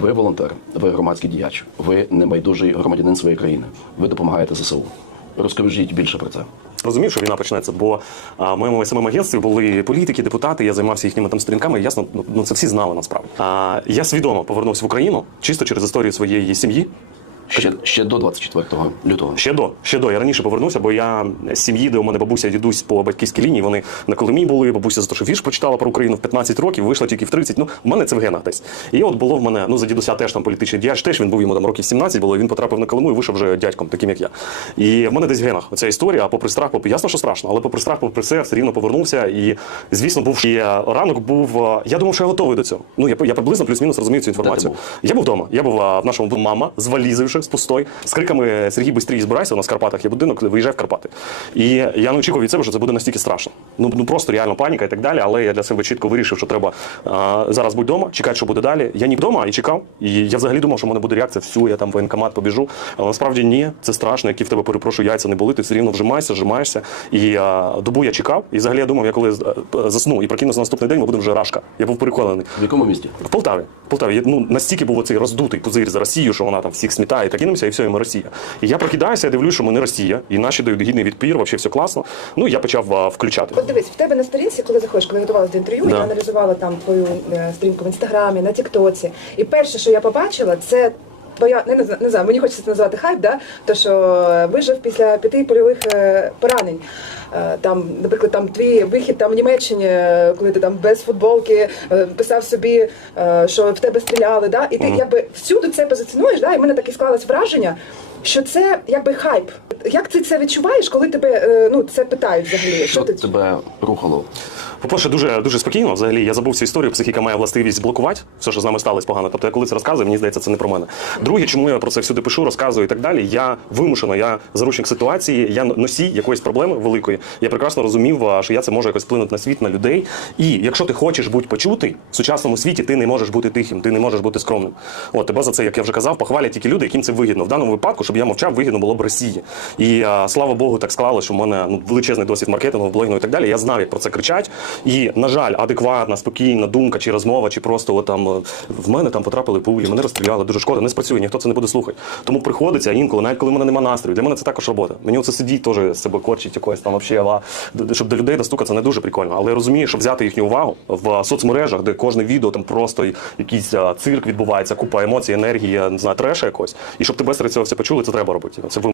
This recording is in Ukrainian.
Ви волонтер, ви громадський діяч, ви небайдужий громадянин своєї країни. Ви допомагаєте ЗСУ. Розкажіть більше про це. Розумів, що війна почнеться, бо а, в моєму самому агентстві були політики, депутати. Я займався їхніми там сторінками. Ясно, ну, ну це всі знали насправді. А я свідомо повернувся в Україну чисто через історію своєї сім'ї. Ще, ще до 24 лютого. Ще до, ще до. Я раніше повернувся, бо я з сім'ї, де у мене бабуся і дідусь по батьківській лінії. Вони на Колимі були. Бабуся за те, що вірш прочитала про Україну в 15 років, вийшла тільки в 30. Ну, в мене це в генах десь. І от було в мене, ну за дідуся теж там політичний діяч, теж він був йому там років 17 було. і Він потрапив на Колиму і вийшов вже дядьком, таким як я. І в мене десь в генах оця історія. А попри страх, попри ясно, що страшно, але попри страх, попри все, все рівно повернувся. І звісно, був і ранок був. Я думав, що я готовий до цього. Ну я я приблизно плюс-мінус розумію цю інформацію. Я був вдома. Я був в нашому мама з валізою вже з пустой, з криками Сергій бистрій збирайся. У нас в Карпатах є будинок, виїжджай в Карпати. І я не очікував від себе, що це буде настільки страшно. Ну ну просто реально паніка і так далі. Але я для себе чітко вирішив, що треба а, зараз будь вдома, чекати, що буде далі. Я ні вдома і чекав. І я взагалі думав, що в мене буде реакція, всю, я там в воєнкомат побіжу. Але насправді ні, це страшно, які в тебе перепрошую, яйця не були. Ти все рівно вжимаєшся, вжимаєшся. І а, добу я чекав. І взагалі я думав, я коли е, засну і прокинувся на наступний день, ми будемо вже рашка. Я був переконаний. В якому місті? В Полтаві. В Полтаві. Я, Ну, настільки був оцей роздутий пузир за Росію, що вона там всіх смітає, так кинемося, і все, і ми Росія. І я прокидаюся, я дивлюся, що ми не Росія, і наші дають гідний відпір, вообще все класно. Ну, я почав а, включати. От дивись, в тебе на сторінці, коли заходиш, коли готувалася до інтерв'ю, Да. я аналізувала там твою е, стрімку в інстаграмі, на Тіктоці. І перше, що я побачила, це. Твоя не, не, не знаю, мені хочеться це назвати хайп, да? то що вижив після п'яти польових е, поранень. Е, Там, наприклад, там твій вихід там в Німеччині, е, коли ти там без футболки писав собі, що в тебе стріляли, да? і ти якби всюди це позиціонуєш, да? і в мене таке склалось враження, що це якби хайп. Як ти це відчуваєш, коли тебе е, ну, це питають взагалі? Що Що ти тебе рухало? По-перше, дуже дуже спокійно. Взагалі, я забув цю історію. Психіка має властивість блокувати все, що з нами сталося погано. Тобто, я коли це розказую, мені здається, це не про мене. Друге, чому я про це всюди пишу, розказую і так далі. Я вимушено, я заручник ситуації, я носій якоїсь проблеми великої. Я прекрасно розумів, що я це можу якось вплинути на світ, на людей. І якщо ти хочеш бути почутий в сучасному світі, ти не можеш бути тихим, ти не можеш бути скромним. От тебе за це, як я вже казав, похвалять тільки люди, яким це вигідно. В даному випадку, щоб я мовчав, вигідно було б Росії. І слава Богу, так склалося, що в мене ну, величезний досвід маркетингу, блогінгу і так далі. Я знав, як про це кричать. І, на жаль, адекватна, спокійна думка чи розмова, чи просто от, там в мене там потрапили пулі, мене розстріляли, дуже шкода, не спрацює, ніхто це не буде слухати. Тому приходиться інколи, навіть коли в мене немає настрою. Для мене це також робота. Мені оце сидіть теж себе корчить якось там вообще, а щоб до людей достукатися не дуже прикольно. Але я розумію, що взяти їхню увагу в соцмережах, де кожне відео там просто якийсь цирк відбувається, купа емоцій, енергії, не знаю, треша якось. І щоб тебе серед цього все почули, це треба робити. Це